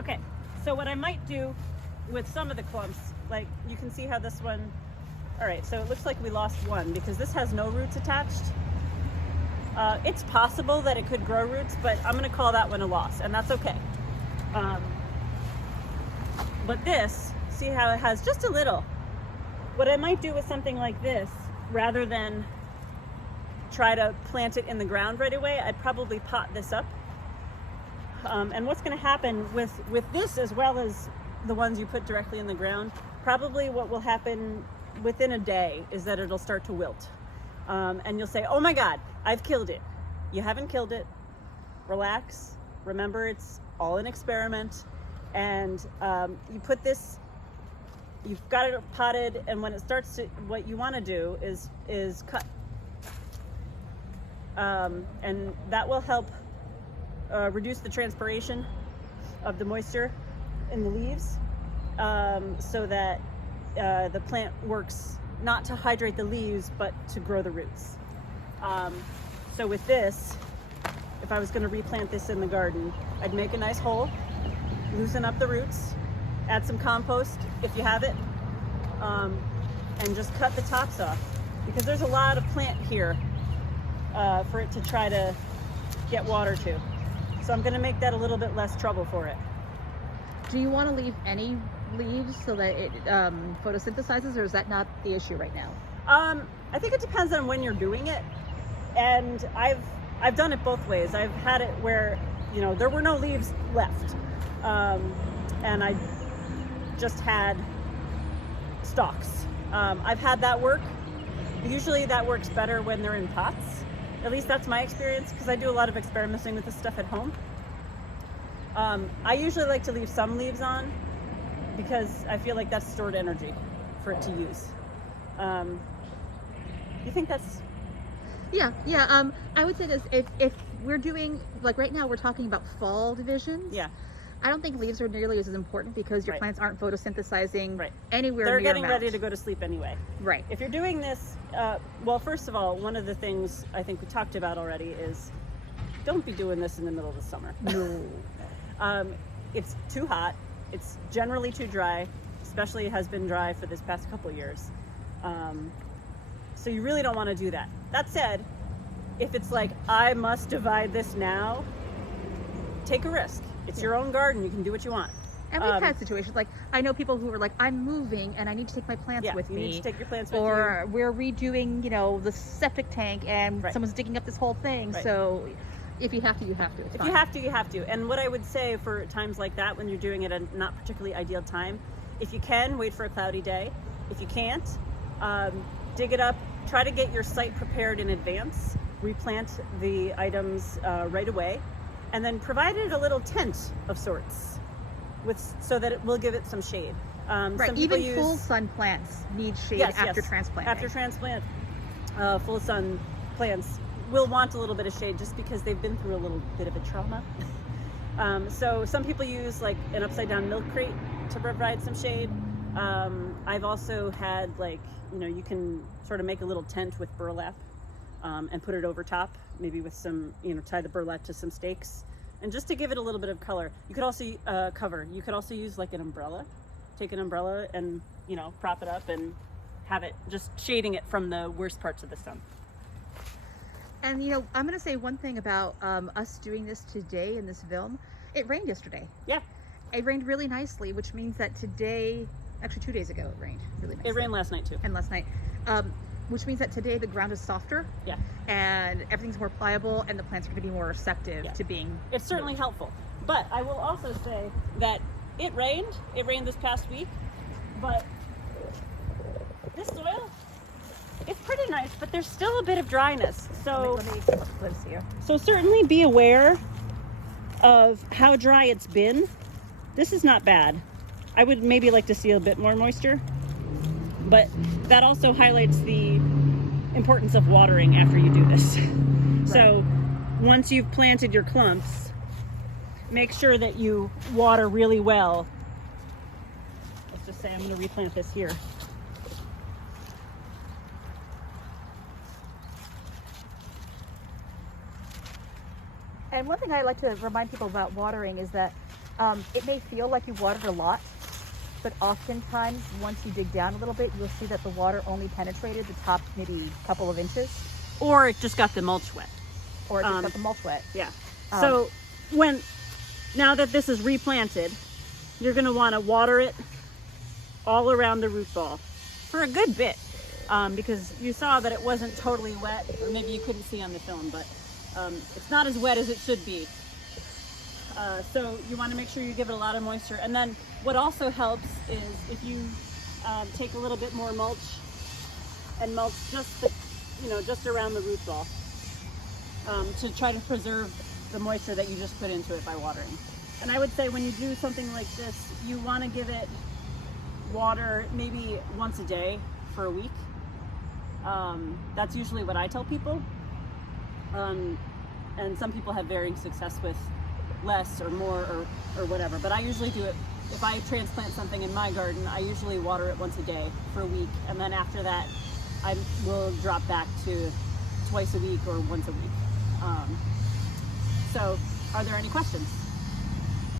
Okay, so what I might do with some of the clumps, like you can see how this one, all right, so it looks like we lost one because this has no roots attached. It's possible that it could grow roots, but I'm gonna call that one a loss, and that's okay. But this, see how it has just a little. What I might do with something like this, rather than try to plant it in the ground right away, I'd probably pot this up. And what's going to happen with this, as well as the ones you put directly in the ground, probably what will happen within a day is that it'll start to wilt. And you'll say, oh my God, I've killed it. You haven't killed it. Relax. Remember, it's all an experiment. And you put this, you've got it potted, and when it starts to, what you want to do is cut. And that will help reduce the transpiration of the moisture in the leaves, so that the plant works not to hydrate the leaves, but to grow the roots. So with this, if I was going to replant this in the garden, I'd make a nice hole, loosen up the roots, add some compost if you have it, and just cut the tops off, because there's a lot of plant here for it to try to get water to. So I'm going to make that a little bit less trouble for it. Do you want to leave any leaves so that it photosynthesizes, or is that not the issue right now? I think it depends on when you're doing it, and I've done it both ways. I've had it where, you know, there were no leaves left, and I just had stalks. I've had that work. Usually that works better when they're in pots. At least that's my experience, because I do a lot of experimenting with this stuff at home. I usually like to leave some leaves on because I feel like that's stored energy for it to use. You think that's... Yeah. I would say this, if we're doing, like right now we're talking about fall divisions. Yeah. I don't think leaves are nearly as important because your plants aren't photosynthesizing anywhere They're near getting ready to go to sleep anyway. Right. If you're doing this, well, first of all, one of the things I think we talked about already is don't be doing this in the middle of the summer. No. It's too hot. It's generally too dry, especially it has been dry for this past couple years. So you really don't want to do that. That said, if it's like, I must divide this now, take a risk. It's your own garden. You can do what you want. And we've had situations like, I know people who are like, I'm moving and I need to take my plants with me. You need to take your plants with you. Or we're redoing, you know, the septic tank and someone's digging up this whole thing. So if you have to, you have to. If you have to, you have to. And what I would say for times like that, when you're doing it at a not particularly ideal time, if you can, wait for a cloudy day. If you can't, dig it up. Try to get your site prepared in advance. Replant the items right away. And then provide it a little tent of sorts, so that it will give it some shade. Even full sun plants need shade after transplant. After transplant, full sun plants will want a little bit of shade just because they've been through a little bit of a trauma. So some people use like an upside down milk crate to provide some shade. I've also had, like, you know, you can sort of make a little tent with burlap and put it over top, maybe with some, you know, tie the burlap to some stakes, and just to give it a little bit of color. You could also cover. You could also use like an umbrella. Take an umbrella and, you know, prop it up and have it just shading it from the worst parts of the sun. And, you know, I'm going to say one thing about us doing this today in this film. It rained yesterday. Yeah. It rained really nicely, which means that today, actually 2 days ago, it rained really nicely. It rained last night too. And last night. Which means that today the ground is softer. Yeah. And everything's more pliable and the plants are going to be more receptive to being... It's certainly helpful. But I will also say that it rained. It rained this past week. But this soil, it's pretty nice, but there's still a bit of dryness. So let me Liz here. So certainly be aware of how dry it's been. This is not bad. I would maybe like to see a bit more moisture. But that also highlights the importance of watering after you do this. So once you've planted your clumps, make sure that you water really well. Let's just say I'm going to replant this here. And one thing I like to remind people about watering is that It may feel like you watered a lot, but oftentimes once you dig down a little bit, you'll see that the water only penetrated the top maybe couple of inches. Or it just got the mulch wet. Or it just got the mulch wet. Yeah. So now that this is replanted, you're going to want to water it all around the root ball for a good bit, because you saw that it wasn't totally wet, or maybe you couldn't see on the film, but it's not as wet as it should be. So you want to make sure you give it a lot of moisture. And then what also helps is if you take a little bit more mulch and mulch just around the root ball, to try to preserve the moisture that you just put into it by watering. And I would say when you do something like this, you want to give it water maybe once a day for a week. That's usually what I tell people. And some people have varying success with less or more or whatever. But I usually do it, if I transplant something in my garden, I usually water it once a day for a week. And then after that, I will drop back to twice a week or once a week. So are there any questions?